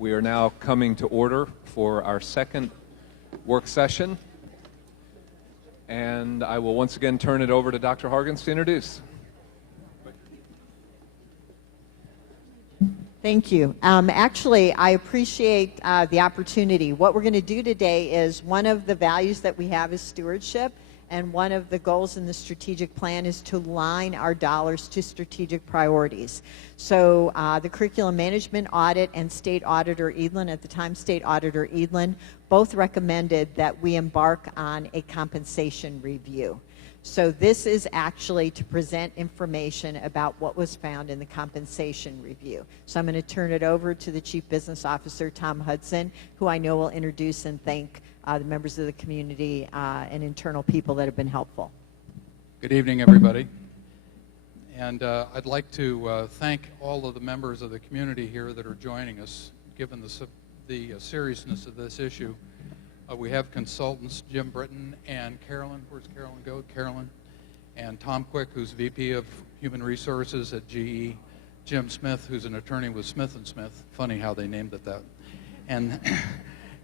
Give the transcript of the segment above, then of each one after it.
We are now coming to order for our second work session, and I will once again turn it over to Dr. Hargens to introduce. Thank you. Actually, I appreciate the opportunity. What we're going to do today is one of the values that we have is stewardship, and one of the goals in the strategic plan is to align our dollars to strategic priorities. So the curriculum management audit and State Auditor Edlin, at the time State Auditor Edlin, both recommended that we embark on a compensation review. So this is actually to present information about what was found in the compensation review. So I'm going to turn it over to the Chief Business Officer, Tom Hudson, who I know will introduce and thank the members of the community and internal people that have been helpful. Good evening, everybody. And I'd like to thank all of the members of the community here that are joining us, given the seriousness of this issue. We have consultants, Jim Britton and Carolyn. Where's Carolyn go? Carolyn. And Tom Quick, who's VP of Human Resources at GE. Jim Smith, who's an attorney with Smith & Smith. Funny how they named it that.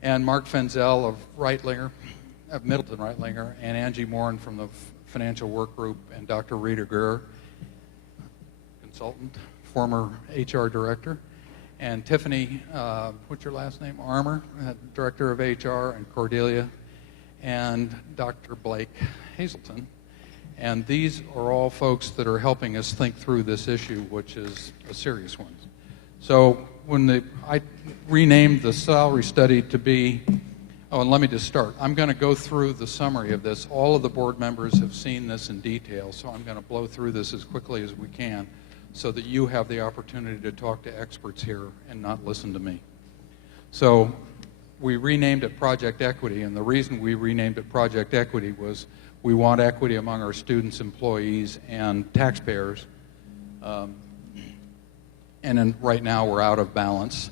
And Mark Fenzel of Reitlinger, of Middleton Reitlinger, and Angie Morin from the Financial Work Group, and Dr. Rita Greer, consultant, former HR director. And Tiffany, what's your last name? Armour, Director of HR, and Cordelia, and Dr. Blake Hazelton. And these are all folks that are helping us think through this issue, which is a serious one. So I renamed the salary study to be, and let me just start. I'm going to go through the summary of this. All of the board members have seen this in detail, so I'm going to blow through this as quickly as we can, so that you have the opportunity to talk to experts here and not listen to me. So we renamed it Project Equity, and the reason we renamed it Project Equity was we want equity among our students, employees, and taxpayers. Right now we're out of balance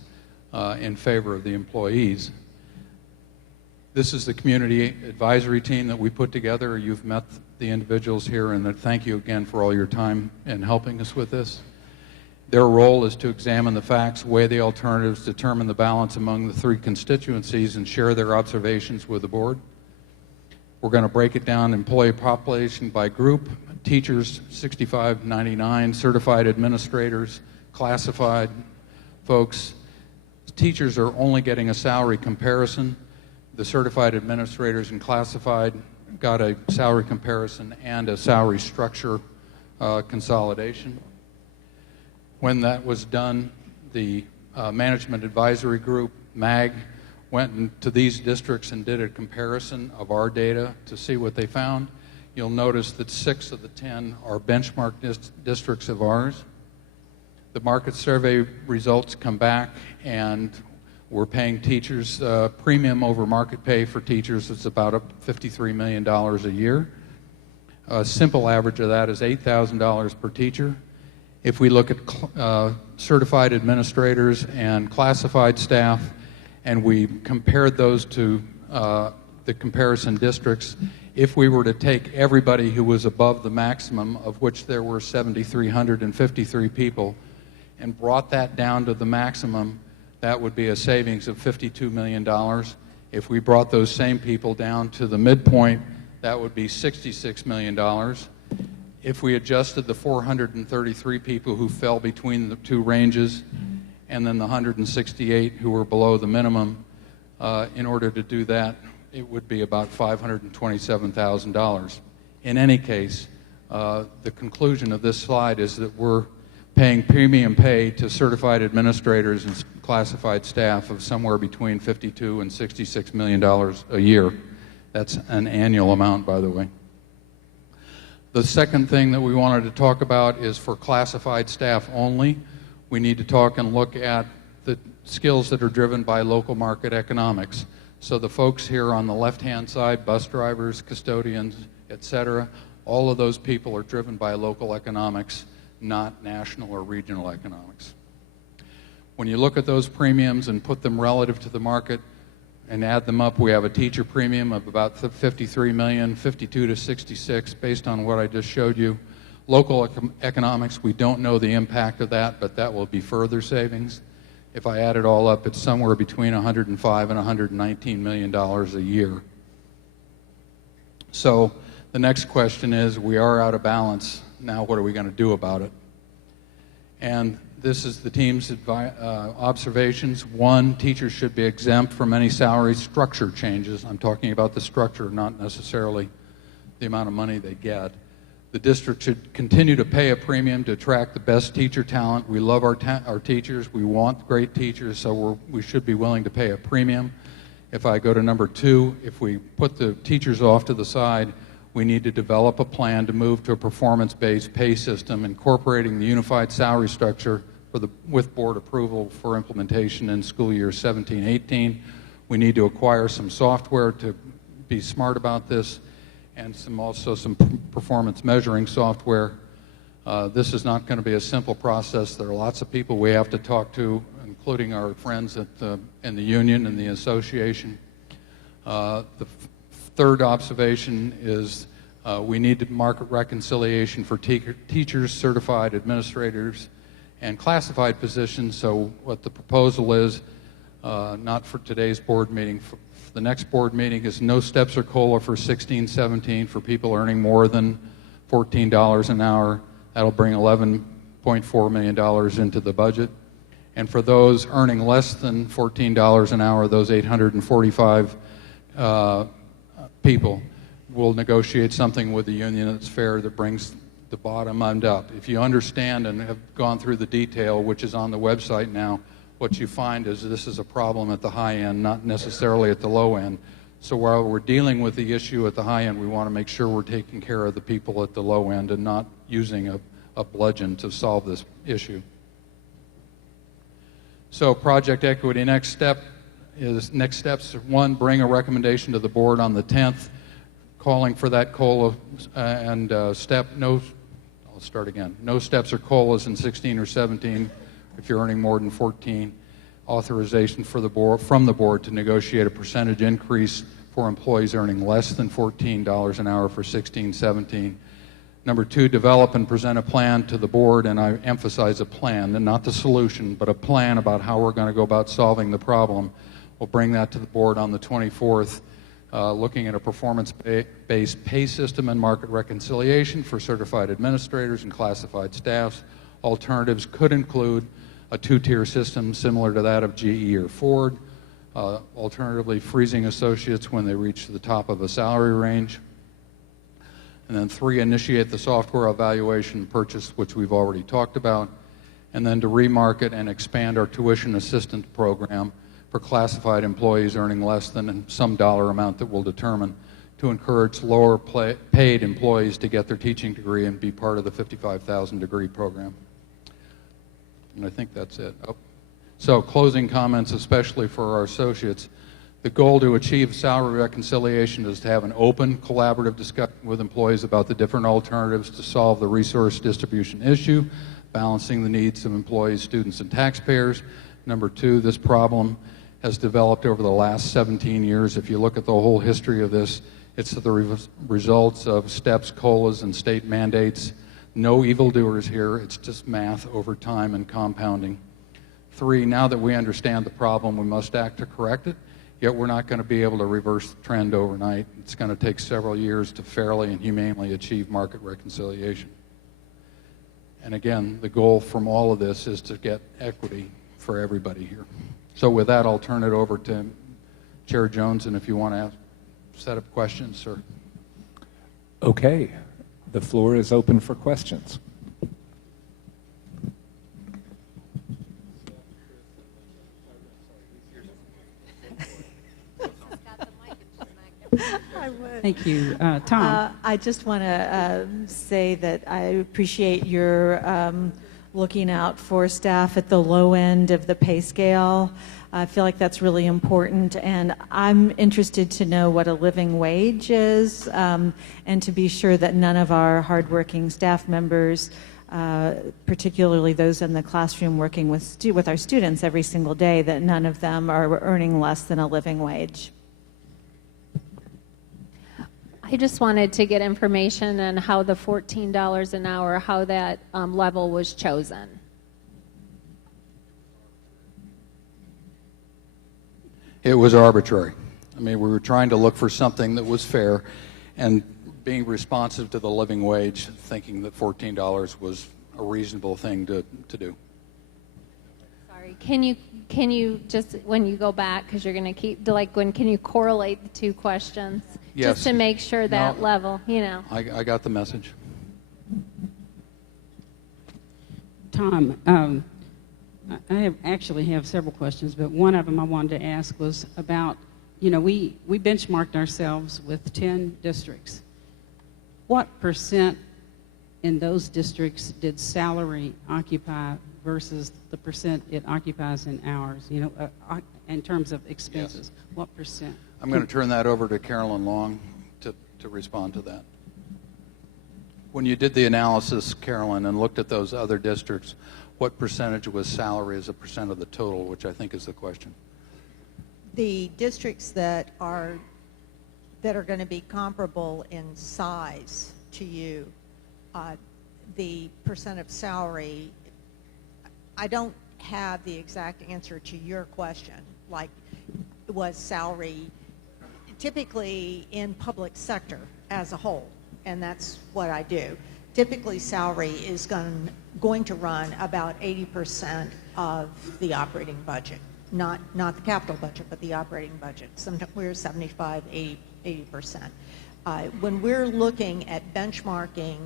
in favor of the employees. This is the community advisory team that we put together. You've met the individuals here, and thank you again for all your time in helping us with this. Their role is to examine the facts, weigh the alternatives, determine the balance among the three constituencies, and share their observations with the board. We're going to break it down employee population by group: teachers 65-99, certified administrators, classified folks. Teachers are only getting a salary comparison. The certified administrators and classified got a salary comparison and a salary structure consolidation. When that was done, the Management Advisory Group, MAG, went into these districts and did a comparison of our data to see what they found. You'll notice that 6 of the 10 are benchmark districts of ours. The market survey results come back, and we're paying teachers premium over market pay for teachers. It's about $53 million a year. A simple average of that is $8,000 per teacher. If we look at certified administrators and classified staff, and we compared those to the comparison districts, if we were to take everybody who was above the maximum, of which there were 7,353 people, and brought that down to the maximum, that would be a savings of $52 million. If we brought those same people down to the midpoint, that would be $66 million. If we adjusted the 433 people who fell between the two ranges and then the 168 who were below the minimum, in order to do that, it would be about $527,000. In any case, the conclusion of this slide is that we're paying premium pay to certified administrators and classified staff of somewhere between $52 and $66 million a year. That's an annual amount, by the way. The second thing that we wanted to talk about is for classified staff only. We need to talk and look at the skills that are driven by local market economics. So the folks here on the left-hand side, bus drivers, custodians, etc., all of those people are driven by local economics, not national or regional economics. When you look at those premiums and put them relative to the market and add them up, we have a teacher premium of about $53 million, 52 to 66, based on what I just showed you. Local economics, we don't know the impact of that, but that will be further savings. If I add it all up, it's somewhere between $105 and $119 million a year. So the next question is, we are out of balance. Now what are we going to do about it? And this is the team's observations. One, teachers should be exempt from any salary structure changes. I'm talking about the structure, not necessarily the amount of money they get. The district should continue to pay a premium to attract the best teacher talent. We love our teachers. We want great teachers, so we should be willing to pay a premium. If I go to number 2, if we put the teachers off to the side, we need to develop a plan to move to a performance-based pay system, incorporating the unified salary structure with board approval for implementation in school year 17-18. We need to acquire some software to be smart about this, and also some performance measuring software. This is not going to be a simple process. There are lots of people we have to talk to, including our friends in the union and the association. The third observation is we need market reconciliation for teachers, certified administrators, and classified positions. So what the proposal is, not for today's board meeting, for the next board meeting, is no steps or COLA for 16-17 for people earning more than $14 an hour. That'll bring $11.4 million into the budget. And for those earning less than $14 an hour, those 845 people, will negotiate something with the union that's fair, that brings the bottom end up. If you understand and have gone through the detail, which is on the website now, what you find is this is a problem at the high end, not necessarily at the low end. So while we're dealing with the issue at the high end, we want to make sure we're taking care of the people at the low end and not using a bludgeon to solve this issue. So project equity, next steps. 1, bring a recommendation to the board on the 10th, calling for that COLA and I'll start again. No steps or COLAs in 16 or 17 if you're earning more than 14. Authorization from the board to negotiate a percentage increase for employees earning less than $14 an hour for 16-17. Number 2, develop and present a plan to the board, and I emphasize a plan, and not the solution, but a plan about how we're going to go about solving the problem. We'll bring that to the board on the 24th, looking at a performance-based pay system and market reconciliation for certified administrators and classified staffs. Alternatives could include a 2-tier system similar to that of GE or Ford. Alternatively, freezing associates when they reach the top of a salary range. And then 3, initiate the software evaluation and purchase, which we've already talked about. And then to remarket and expand our tuition assistance program for classified employees earning less than some dollar amount that we'll determine, to encourage lower paid employees to get their teaching degree and be part of the 55,000 degree program. And I think that's it. So closing comments, especially for our associates. The goal to achieve salary reconciliation is to have an open, collaborative discussion with employees about the different alternatives to solve the resource distribution issue, balancing the needs of employees, students, and taxpayers. Number 2, this problem has developed over the last 17 years. If you look at the whole history of this, it's the results of steps, COLAs, and state mandates. No evildoers here. It's just math over time and compounding. 3, now that we understand the problem, we must act to correct it, yet we're not going to be able to reverse the trend overnight. It's going to take several years to fairly and humanely achieve market reconciliation. And again, the goal from all of this is to get equity for everybody here. So with that, I'll turn it over to Chair Jones, and if you want to set up questions, or... Okay. The floor is open for questions. Thank you. Tom? I just want to say that I appreciate your looking out for staff at the low end of the pay scale. I feel like that's really important, and I'm interested to know what a living wage is, and to be sure that none of our hardworking staff members, particularly those in the classroom working with our students every single day, that none of them are earning less than a living wage. I just wanted to get information on how the $14 an hour, how that level was chosen. It was arbitrary. I mean, we were trying to look for something that was fair and being responsive to the living wage, thinking that $14 was a reasonable thing to do. Sorry, can you just, when you go back, because you're going to keep, can you correlate the two questions? Yes. Just to make sure that level, I got the message. Tom, I actually have several questions, but one of them I wanted to ask was about, we benchmarked ourselves with 10 districts. What percent in those districts did salary occupy versus the percent it occupies in ours, in terms of expenses? Yes. What percent? I'm going to turn that over to Carolyn Long to respond to that. When you did the analysis, Carolyn, and looked at those other districts, what percentage was salary as a percent of the total, which I think is the question? The districts that are going to be comparable in size to you, the percent of salary, I don't have the exact answer to your question, like was salary typically in public sector as a whole, and that's what I do. Typically salary is going to run about 80% of the operating budget, not the capital budget, but the operating budget. Sometimes we're 75, 80%. When we're looking at benchmarking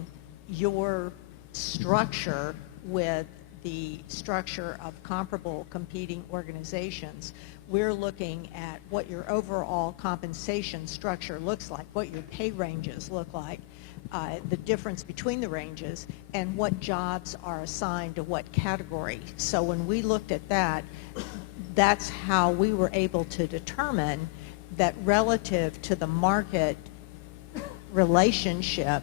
your structure with the structure of comparable competing organizations, we're looking at what your overall compensation structure looks like, what your pay ranges look like, the difference between the ranges, and what jobs are assigned to what category. So when we looked at that, that's how we were able to determine that relative to the market relationship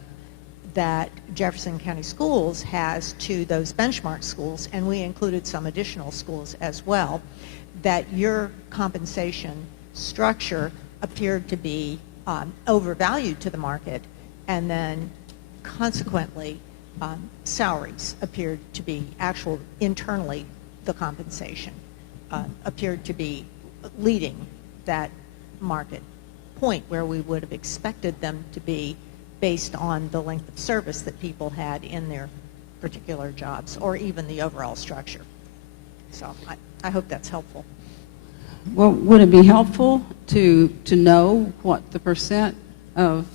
that Jefferson County Schools has to those benchmark schools, and we included some additional schools as well, that your compensation structure appeared to be overvalued to the market, and then consequently salaries appeared to be actual internally, the compensation appeared to be leading that market point where we would have expected them to be based on the length of service that people had in their particular jobs, or even the overall structure. So I hope that's helpful. Well, would it be helpful to know what the percent of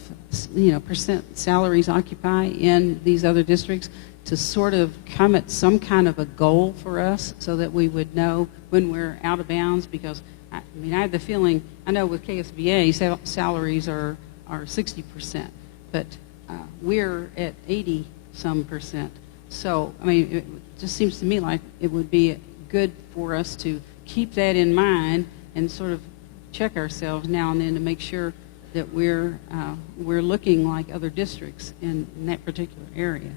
percent salaries occupy in these other districts, to sort of come at some kind of a goal for us so that we would know when we're out of bounds? Because I have the feeling, I know with KSBA salaries are 60%, but we're at 80-some%. So, it just seems to me like it would be good for us to keep that in mind and sort of check ourselves now and then to make sure that we're looking like other districts in that particular area.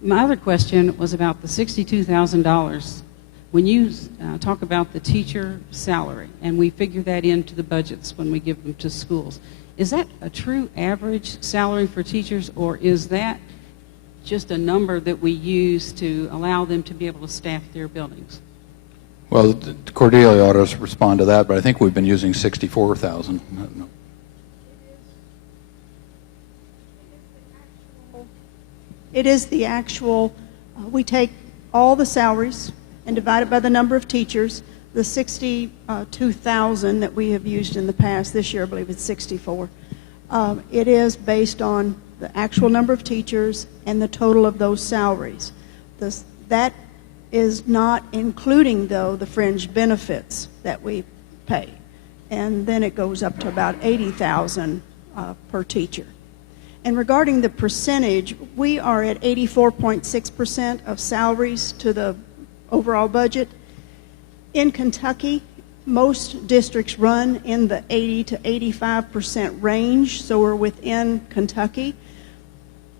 My other question was about the $62,000. When you talk about the teacher salary, and we figure that into the budgets when we give them to schools, is that a true average salary for teachers, or is that just a number that we use to allow them to be able to staff their buildings? Well, Cordelia ought to respond to that, but I think we've been using 64,000. It is the actual, we take all the salaries and divide it by the number of teachers. The 62,000 that we have used in the past, this year I believe it's 64. It is based on the actual number of teachers and the total of those salaries. That is not including, though, the fringe benefits that we pay. And then it goes up to about 80,000 per teacher. And regarding the percentage, we are at 84.6% of salaries to the overall budget. In Kentucky, most districts run in the 80 to 85% range, so we're within Kentucky.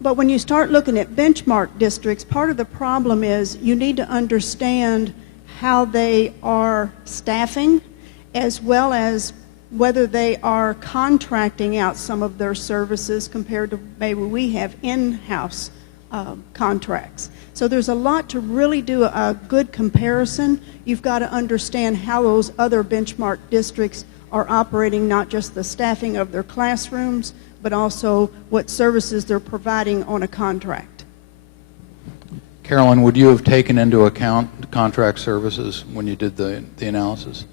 But when you start looking at benchmark districts, part of the problem is you need to understand how they are staffing, as well as whether they are contracting out some of their services compared to maybe we have in-house contracts. So there's a lot to really do a good comparison. You've got to understand how those other benchmark districts are operating, not just the staffing of their classrooms, but also what services they're providing on a contract. Carolyn, would you have taken into account contract services when you did the analysis?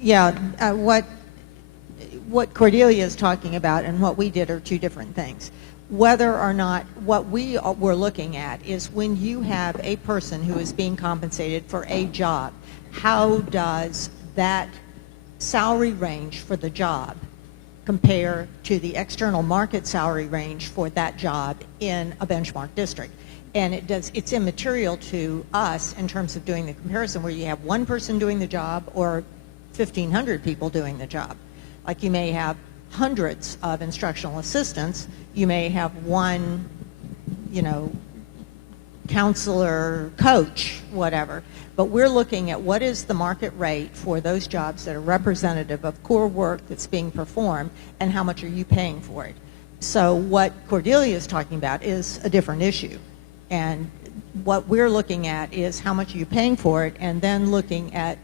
Yeah, what Cordelia is talking about and what we did are two different things. Whether or not what we're looking at is when you have a person who is being compensated for a job, how does that salary range for the job compare to the external market salary range for that job in a benchmark district? And it's immaterial to us in terms of doing the comparison where you have one person doing the job or 1,500 people doing the job. Like you may have hundreds of instructional assistants, you may have one, counselor, coach, whatever. But we're looking at what is the market rate for those jobs that are representative of core work that's being performed and how much are you paying for it. So what Cordelia is talking about is a different issue. And what we're looking at is how much are you paying for it, and then looking at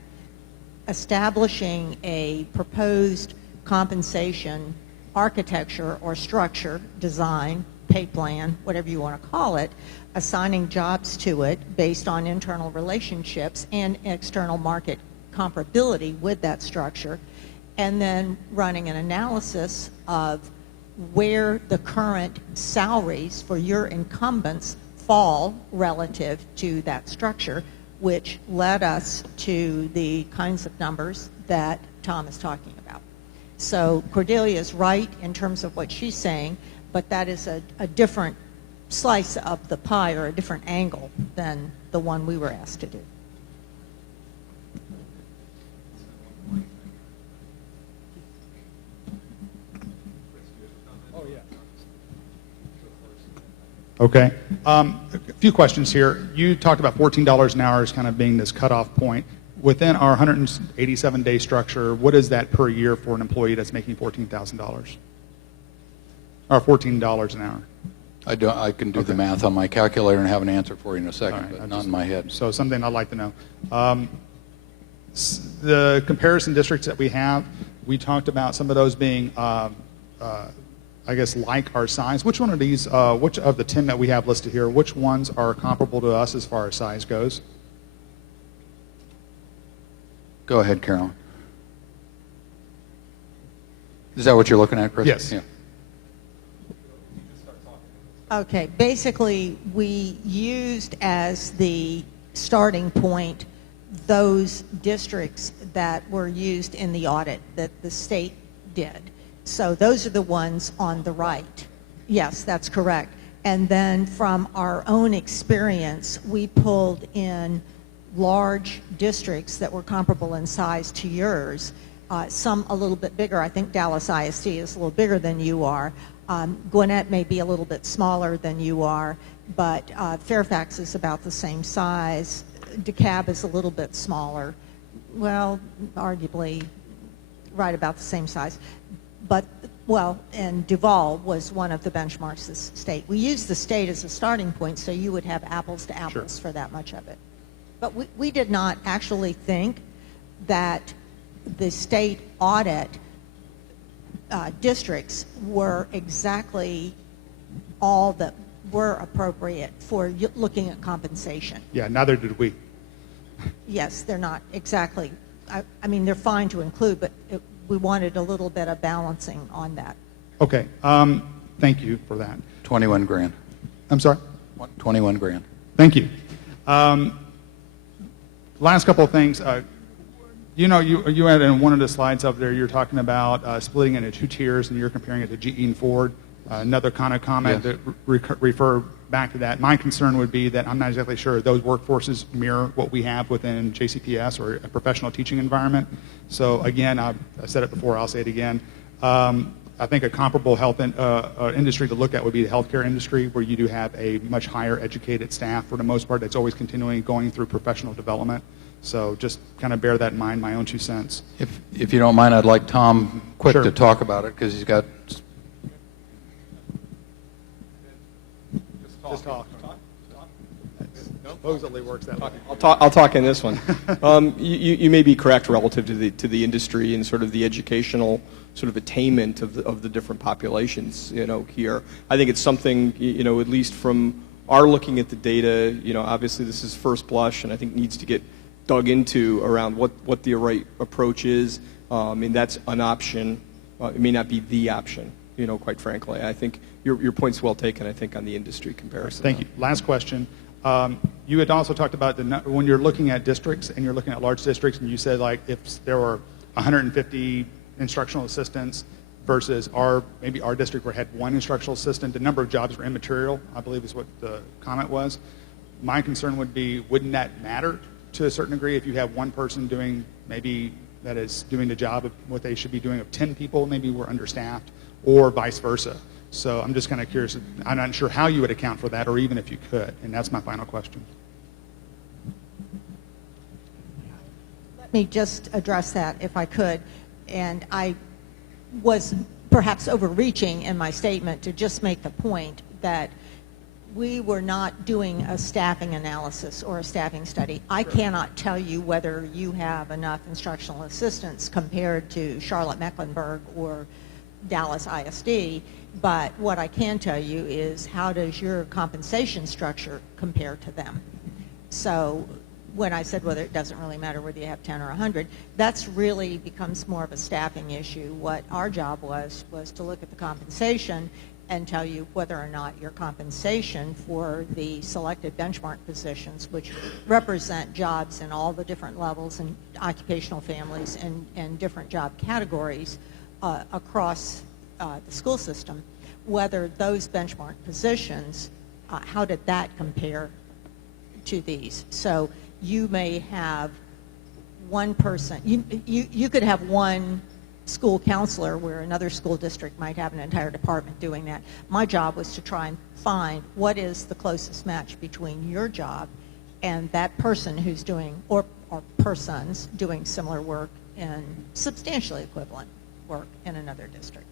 establishing a proposed compensation architecture or structure, design, pay plan, whatever you want to call it, assigning jobs to it based on internal relationships and external market comparability with that structure, and then running an analysis of where the current salaries for your incumbents fall relative to that structure, which led us to the kinds of numbers that Tom is talking about. So Cordelia is right in terms of what she's saying, but that is a different slice of the pie or a different angle than the one we were asked to do. Okay. A few questions here. You talked about $14 an hour as kind of being this cutoff point. Within our 187-day structure, what is that per year for an employee that's making $14,000? Or $14 an hour? I can do the math on my calculator and have an answer for you in a second, but not in my head. So something I'd like to know. The comparison districts that we have, we talked about some of those being, I guess, like our size. Which one of these, which of the 10 that we have listed here, which ones are comparable to us as far as size goes? Go ahead, Carolyn. Is that what you're looking at, Chris? Yes. Yeah. Okay, basically we used as the starting point those districts that were used in the audit that the state did. So those are the ones on the right. Yes, that's correct. And then from our own experience, we pulled in large districts that were comparable in size to yours, some a little bit bigger. I think Dallas ISD is a little bigger than you are. Gwinnett may be a little bit smaller than you are, but Fairfax is about the same size. DeKalb is a little bit smaller. Well, arguably right about the same size. But, well, and Duval was one of the benchmarks this state. We used the state as a starting point so you would have apples to apples for that much of it. But we did not actually think that the state audit districts were exactly all that were appropriate for looking at compensation. Yeah, neither did we. Yes, they're not exactly. I mean, they're fine to include, but we wanted a little bit of balancing on that. Okay, thank you for that. 21 grand. I'm sorry? 21 grand. Thank you. Last couple of things. You had in one of the slides up there, you're talking about splitting into two tiers, and you're comparing it to GE and Ford. Another kind of comment that refer back to that. My concern would be that I'm not exactly sure those workforces mirror what we have within JCPS or a professional teaching environment. So again, I said it before, I'll say it again. I think a comparable health industry to look at would be the healthcare industry, where you do have a much higher educated staff for the most part that's always continuing going through professional development. So just kind of bear that in mind, my own 2 cents. If you don't mind, I'd like Tom Quick Sure. to talk about it because he's got. Just talk. Supposedly works that way. I'll talk in this one. You may be correct relative to the industry and sort of the educational sort of attainment of the different populations, here. I think it's something, at least from our looking at the data, obviously this is first blush and I think needs to get dug into around what the right approach is. That's an option. It may not be the option, quite frankly. I think your point's well taken, I think, on the industry comparison. Thank you. Last question. You had also talked about when you're looking at districts and you're looking at large districts, and you said like if there were 150 instructional assistants versus maybe our district where it had one instructional assistant, the number of jobs were immaterial, I believe is what the comment was. My concern would be, wouldn't that matter to a certain degree if you have one person doing maybe that is doing the job of what they should be doing of 10 people, maybe we're understaffed, or vice versa. So I'm just kind of curious. I'm not sure how you would account for that, or even if you could. And that's my final question. Let me just address that if I could. And I was perhaps overreaching in my statement to just make the point that we were not doing a staffing analysis or a staffing study. I cannot tell you whether you have enough instructional assistants compared to Charlotte-Mecklenburg or Dallas ISD, but what I can tell you is how does your compensation structure compare to them? So when I said whether it doesn't really matter whether you have 10 or 100, that's really becomes more of a staffing issue. What our job was to look at the compensation and tell you whether or not your compensation for the selected benchmark positions, which represent jobs in all the different levels and occupational families and different job categories across the school system, whether those benchmark positions, how did that compare to these? So you may have one person, you could have one school counselor where another school district might have an entire department doing that. My job was to try and find what is the closest match between your job and that person who's doing, or persons doing similar work and substantially equivalent work in another district.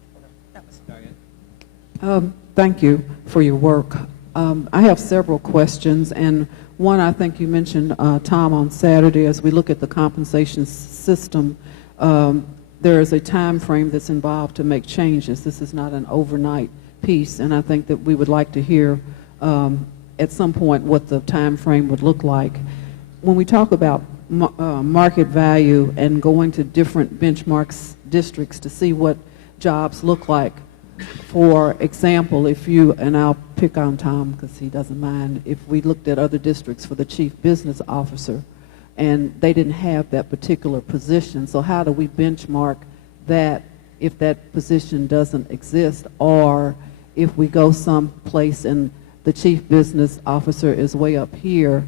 That was Thank you for your work. I have several questions, and one I think you mentioned, Tom, on Saturday as we look at the compensation system. There is a time frame that's involved to make changes. This is not an overnight piece, and I think that we would like to hear at some point what the time frame would look like. When we talk about market value and going to different benchmarks districts to see what jobs look like, for example, if you, and I'll pick on Tom because he doesn't mind, if we looked at other districts for the chief business officer, and they didn't have that particular position. So how do we benchmark that if that position doesn't exist, or if we go someplace and the chief business officer is way up here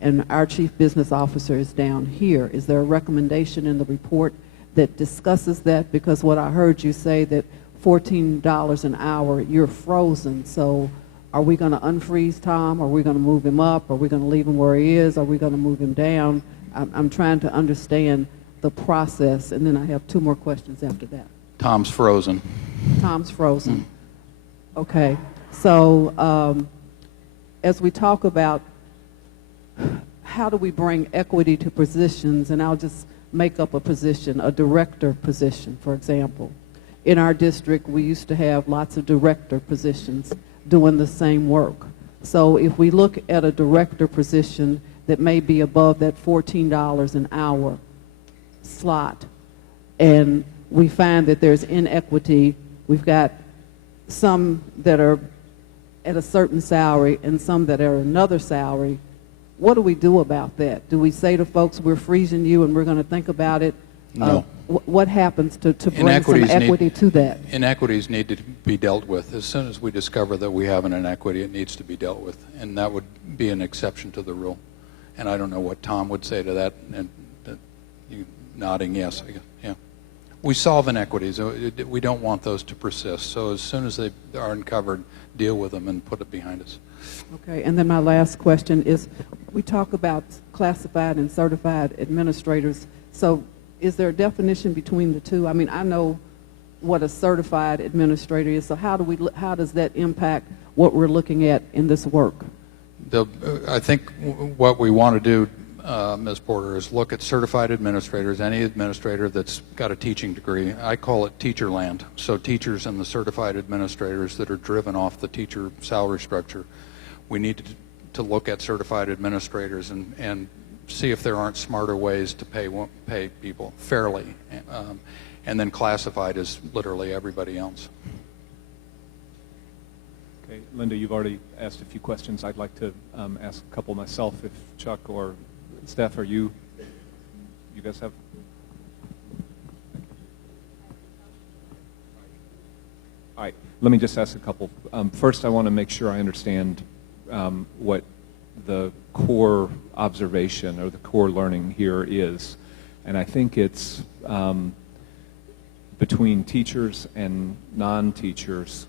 and our chief business officer is down here? Is there a recommendation in the report that discusses that? Because what I heard you say that $14 an hour, you're frozen. So are we going to unfreeze Tom? Are we going to move him up? Are we going to leave him where he is? Are we going to move him down? I'm trying to understand the process, and then I have two more questions after that. Tom's frozen. Tom's frozen. Okay. So as we talk about how do we bring equity to positions, and I'll just make up a position, a director position, for example. In our district, we used to have lots of director positions doing the same work. So if we look at a director position that may be above that $14 an hour slot, and we find that there's inequity, we've got some that are at a certain salary and some that are another salary, what do we do about that? Do we say to folks, we're freezing you and we're going to think about it? No. What happens to bring some equity to that? Inequities need to be dealt with. As soon as we discover that we have an inequity, it needs to be dealt with, and that would be an exception to the rule. And I don't know what Tom would say to that, and you nodding yes. Yeah. We solve inequities. We don't want those to persist. So as soon as they are uncovered, deal with them and put it behind us. Okay, and then my last question is, we talk about classified and certified administrators. So is there a definition between the two? I mean, I know what a certified administrator is, so how does that impact what we're looking at in this work? I think what we want to do, Ms. Porter, is look at certified administrators, any administrator that's got a teaching degree. I call it teacher land. So teachers and the certified administrators that are driven off the teacher salary structure. We need to look at certified administrators and see if there aren't smarter ways to pay people fairly. And then classified as literally everybody else. Okay, Linda, you've already asked a few questions. I'd like to ask a couple myself. If Chuck or Steph, you guys have? All right, let me just ask a couple. First, I want to make sure I understand what the core observation or the core learning here is. And I think it's between teachers and non-teachers.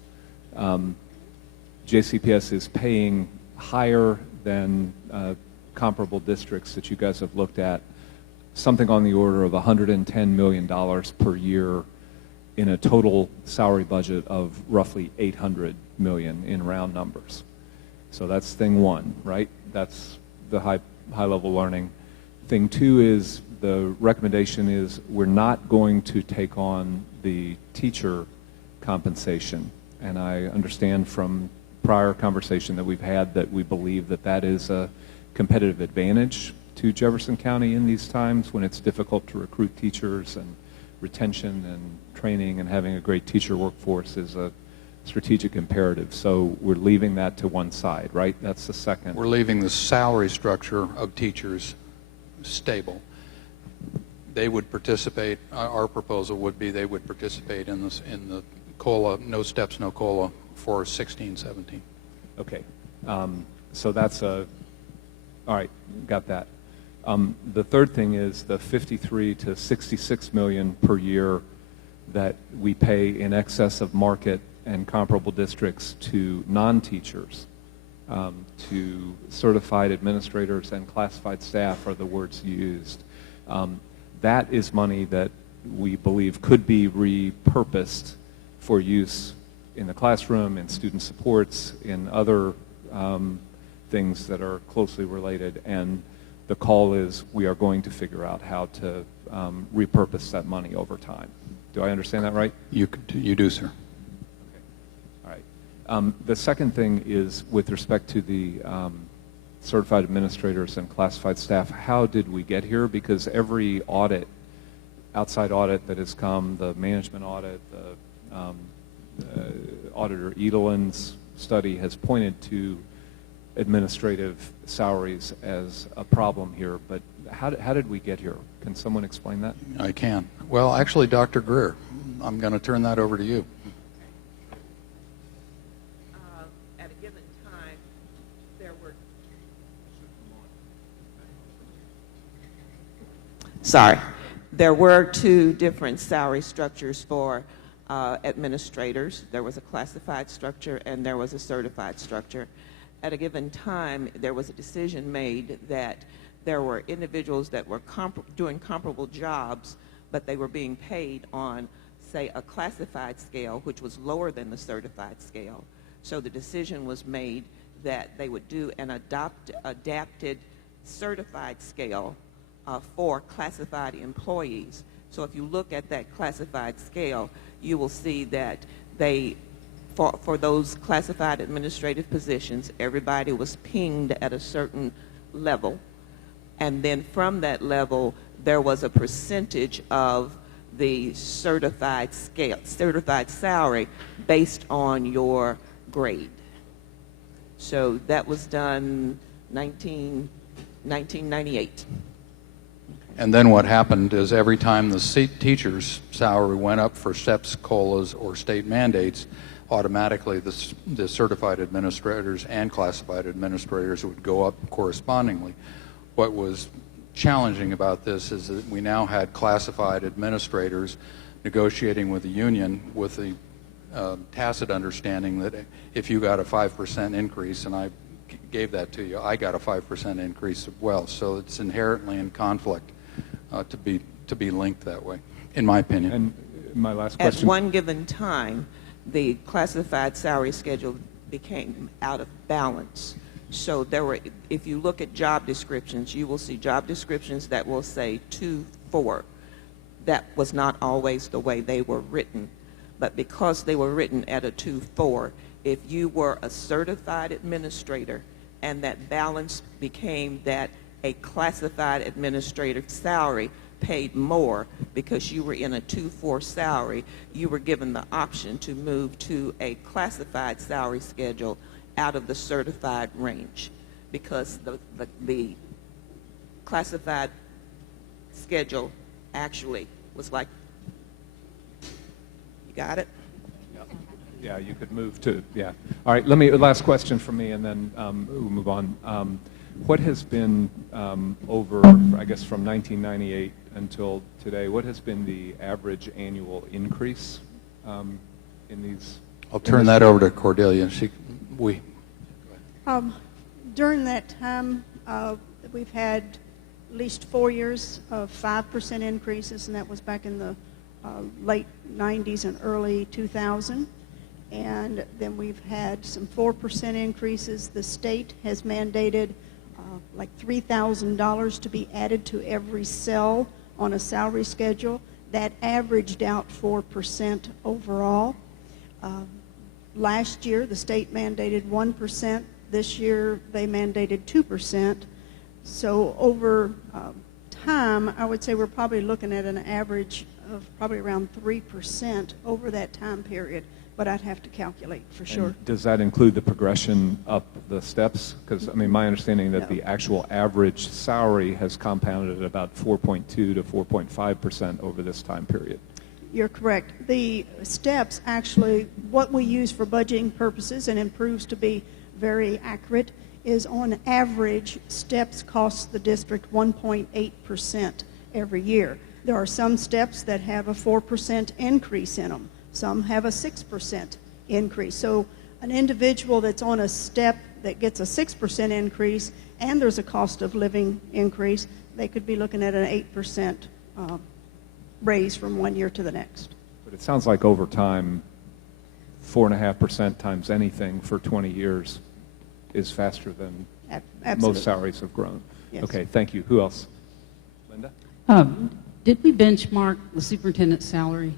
JCPS is paying higher than comparable districts that you guys have looked at, something on the order of $110 million per year in a total salary budget of roughly $800 million in round numbers. So that's thing one, right? That's the high-level learning. Thing two is the recommendation is we're not going to take on the teacher compensation. And I understand from prior conversation that we've had that we believe that that is a competitive advantage to Jefferson County in these times when it's difficult to recruit teachers, and retention and training and having a great teacher workforce is a strategic imperative. So we're leaving that to one side, right? That's the second. We're leaving the salary structure of teachers stable. They would participate, our proposal would be they would participate in the COLA, no steps, no COLA for 16, 17. Okay. So that's all right, got that. The third thing is the 53 to 66 million per year that we pay in excess of market and comparable districts to non-teachers, to certified administrators and classified staff are the words used. That is money that we believe could be repurposed for use in the classroom, in student supports, in other things that are closely related. And the call is we are going to figure out how to repurpose that money over time. Do I understand that right? You do, sir. Okay. All right. The second thing is with respect to the certified administrators and classified staff, how did we get here? Because every audit, outside audit that has come, the management audit, the Auditor Edelin's study has pointed to administrative salaries as a problem here, but how did we get here? Can someone explain that? I can. Well, actually, Dr. Greer, I'm going to turn that over to you. At a given time, there were... Sorry. There were two different salary structures for administrators. There was a classified structure and there was a certified structure. At a given time, there was a decision made that there were individuals that were doing comparable jobs, but they were being paid on, say, a classified scale, which was lower than the certified scale. So the decision was made that they would do an adapted certified scale for classified employees. So if you look at that classified scale, you will see that for those classified administrative positions, everybody was pinged at a certain level. And then from that level, there was a percentage of the certified salary based on your grade. So that was done 1998. And then what happened is every time the teacher's salary went up for steps, COLAs, or state mandates, automatically the certified administrators and classified administrators would go up correspondingly. What was challenging about this is that we now had classified administrators negotiating with the union with the tacit understanding that if you got a 5% increase, and I gave that to you, I got a 5% increase as well. So it's inherently in conflict to be linked that way, in my opinion. And my last question. At one given time, the classified salary schedule became out of balance. So there were, if you look at job descriptions, you will see job descriptions that will say 2-4. That was not always the way they were written. But because they were written at a 2-4, if you were a certified administrator and that balance became that a classified administrator salary paid more because you were in a 2-4 salary, you were given the option to move to a classified salary schedule out of the certified range, because the classified schedule actually was like, you got it? Yeah, you could move to, yeah. All right, last question from me, and then we'll move on. What has been over, I guess, from 1998 until today, what has been the average annual increase in these? I'll turn that over to Cordelia. During that time, we've had at least 4 years of 5% increases, and that was back in the late 90s and early 2000. And then we've had some 4% increases. The state has mandated like $3,000 to be added to every cell on a salary schedule. That averaged out 4% overall. Last year, the state mandated 1%. This year, they mandated 2%. So over time, I would say we're probably looking at an average of probably around 3% over that time period. But I'd have to calculate for sure. And does that include the progression up the steps? Because, I mean, my understanding that the actual average salary has compounded at about 4.2 to 4.5% over this time period. You're correct. The steps actually, what we use for budgeting purposes, and it proves to be very accurate, is on average, steps cost the district 1.8% every year. There are some steps that have a 4% increase in them. Some have a 6% increase. So an individual that's on a step that gets a 6% increase and there's a cost of living increase, they could be looking at an 8% raise from one year to the next. But it sounds like over time, 4.5% times anything for 20 years is faster than most salaries have grown. Yes. Okay, thank you. Who else? Linda? Did we benchmark the superintendent's salary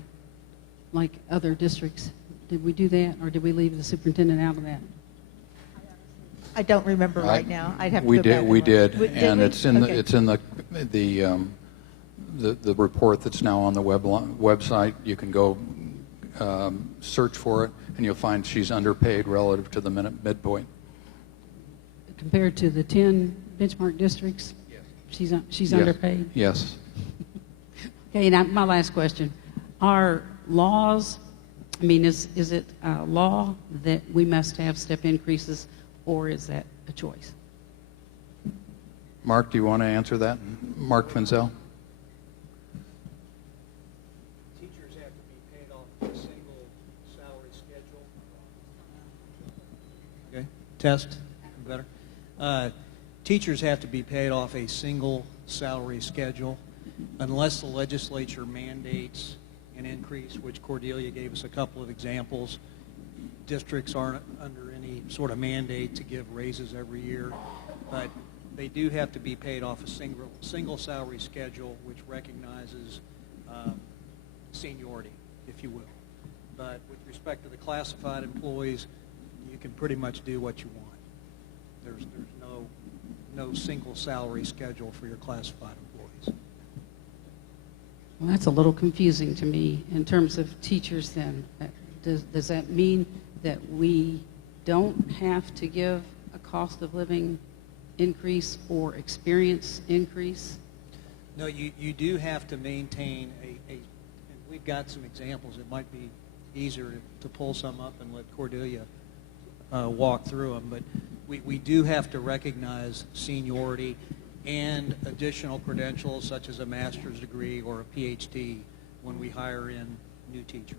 like other districts? Did we do that, or did we leave the superintendent out of that? I don't remember right now. I'd have to we go did. back We and did, look. and we? it's in Okay. the report that's now on the website. You can go search for it, and you'll find she's underpaid relative to the midpoint. Compared to the 10 benchmark districts, she's Yes. underpaid. Yes. Okay, now my last question: are laws? I mean, is it law that we must have step increases, or is that a choice? Mark, do you want to answer that? Mark Finzel? Teachers have to be paid off a single salary schedule. Okay, test, better. Teachers have to be paid off a single salary schedule unless the legislature mandates an increase, which Cordelia gave us a couple of examples. Districts aren't under any sort of mandate to give raises every year, but they do have to be paid off a single salary schedule, which recognizes seniority, if you will. But with respect to the classified employees, you can pretty much do what you want. There's no single salary schedule for your classified employees. Well, that's a little confusing to me in terms of teachers then. Does that mean that we don't have to give a cost of living increase or experience increase? No, you do have to maintain and we've got some examples. It might be easier to pull some up and let Cordelia walk through them, but we do have to recognize seniority and additional credentials such as a master's degree or a PhD when we hire in new teachers.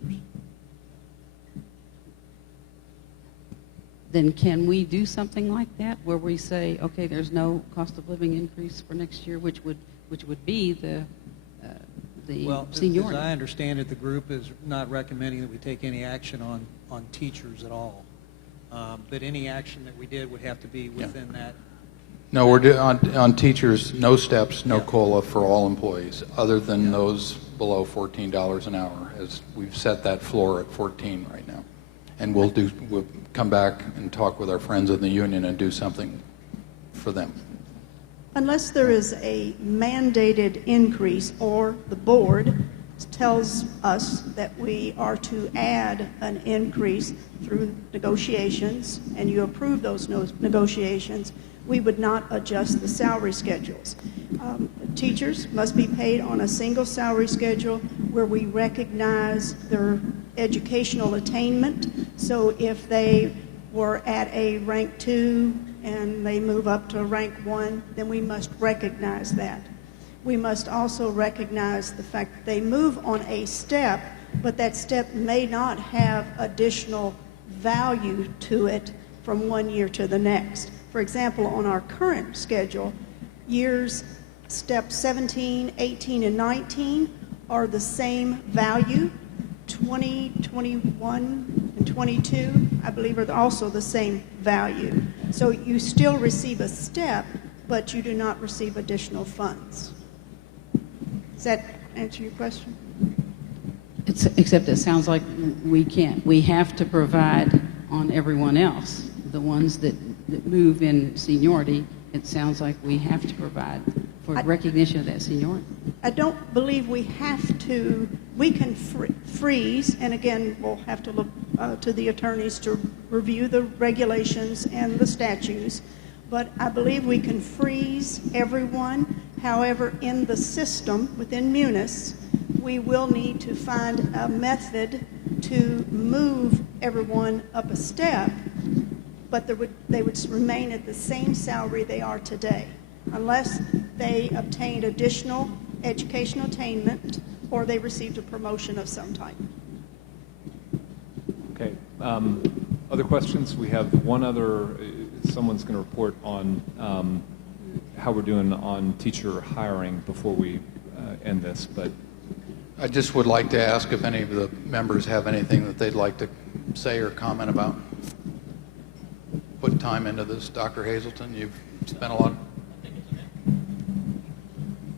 Then can we do something like that where we say, okay, there's no cost of living increase for next year, which would be the seniority? As I understand it, the group is not recommending that we take any action on teachers at all. But any action that we did would have to be within that. No, on teachers, no steps, no COLA for all employees, other than those below $14 an hour, as we've set that floor at 14 right now. And we'll come back and talk with our friends in the union and do something for them. Unless there is a mandated increase or the board tells us that we are to add an increase through negotiations and you approve those negotiations, we would not adjust the salary schedules. Teachers must be paid on a single salary schedule where we recognize their educational attainment. So if they were at a rank 2 and they move up to rank 1, then we must recognize that. We must also recognize the fact that they move on a step, but that step may not have additional value to it from one year to the next. For example, on our current schedule, years step 17, 18, and 19 are the same value. 20, 21, and 22, I believe, are also the same value. So you still receive a step, but you do not receive additional funds. Does that answer your question? Except it sounds like we can't. We have to provide on everyone else. The ones that move in seniority, it sounds like we have to provide for recognition of that seniority. I don't believe we have to. We can freeze, and again, we'll have to look to the attorneys to review the regulations and the statutes, but I believe we can freeze everyone. However, in the system within Munis, we will need to find a method to move everyone up a step, but they would remain at the same salary they are today, unless they obtained additional educational attainment or they received a promotion of some type. Okay. Other questions? We have one other. Someone's going to report on how we're doing on teacher hiring before we end this. But I just would like to ask if any of the members have anything that they'd like to say or comment about. Put time into this. Dr. Hazelton, you've spent a lot.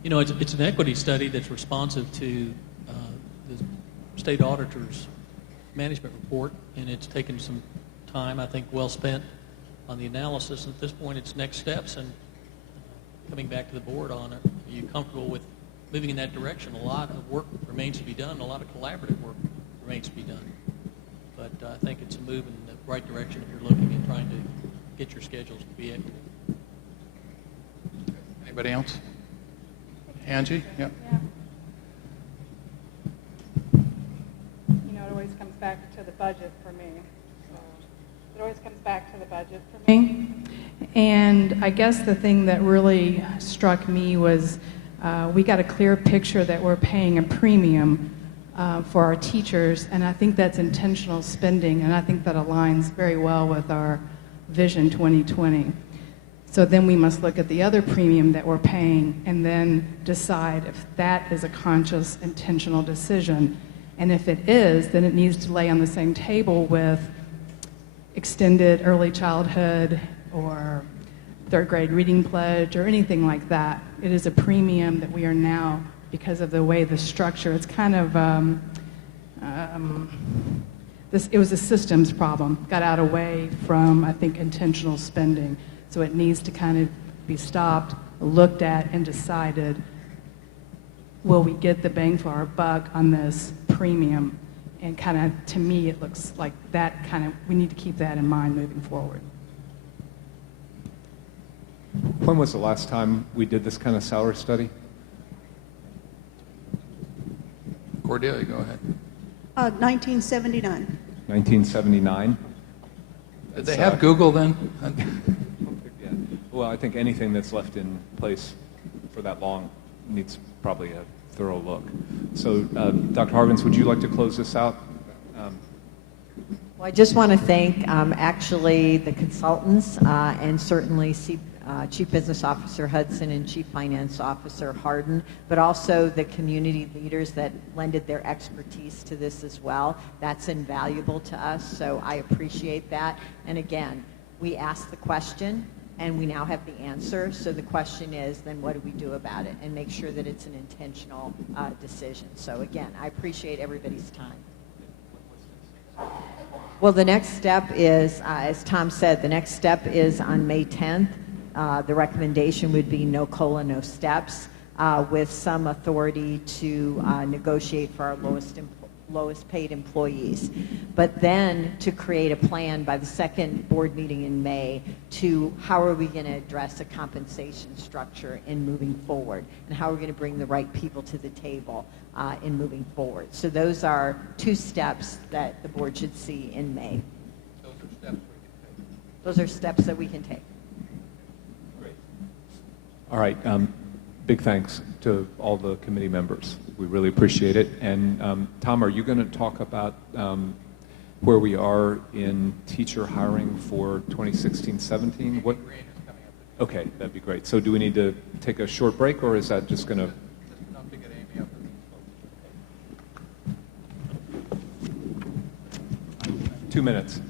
You know, it's an equity study that's responsive to the state auditor's management report, and it's taken some time, I think, well spent on the analysis. At this point, it's next steps and coming back to the board on it. Are you comfortable with moving in that direction? A lot of work remains to be done. A lot of collaborative work remains to be done. But I think it's a move in the right direction if you're looking at trying to get your schedules to be equitable. Anybody else? Angie? Yeah. You know, it always comes back to the budget for me. It always comes back to the budget for me. And I guess the thing that really struck me was we got a clear picture that we're paying a premium for our teachers, and I think that's intentional spending, and I think that aligns very well with our Vision 2020. So then we must look at the other premium that we're paying and then decide if that is a conscious, intentional decision. And if it is, then it needs to lay on the same table with extended early childhood or third grade reading pledge or anything like that. It is a premium that we are now, because of the way the structure, it's kind of, it was a systems problem, got out away from, I think, intentional spending. So it needs to kind of be stopped, looked at, and decided, will we get the bang for our buck on this premium? And kind of, to me, it looks like that kind of, we need to keep that in mind moving forward. when was the last time we did this kind of salary study? Cordelia, go ahead. 1979. 1979? Did they have Google then? Yeah. Well, I think anything that's left in place for that long needs probably a thorough look. So, Dr. Hargens, would you like to close this out? Well, I just want to thank actually the consultants and certainly Chief Business Officer Hudson and Chief Finance Officer Harden, but also the community leaders that lended their expertise to this as well. That's invaluable to us, so I appreciate that. And again, we asked the question, and we now have the answer. So the question is, then what do we do about it? And make sure that it's an intentional decision. So again, I appreciate everybody's time. Well, the next step is, as Tom said, the next step is on May 10th. The recommendation would be no COLA, no steps, with some authority to negotiate for our lowest paid employees. But then to create a plan by the second board meeting in May to how are we going to address a compensation structure in moving forward, and how are we going to bring the right people to the table in moving forward. So those are two steps that the board should see in May. Those are steps that we can take. Great. All right. Big thanks to all the committee members. We really appreciate it. And Tom, are you going to talk about where we are in teacher hiring for 2016-17? What? Okay, that'd be great. So do we need to take a short break, or is that just going to? 2 minutes.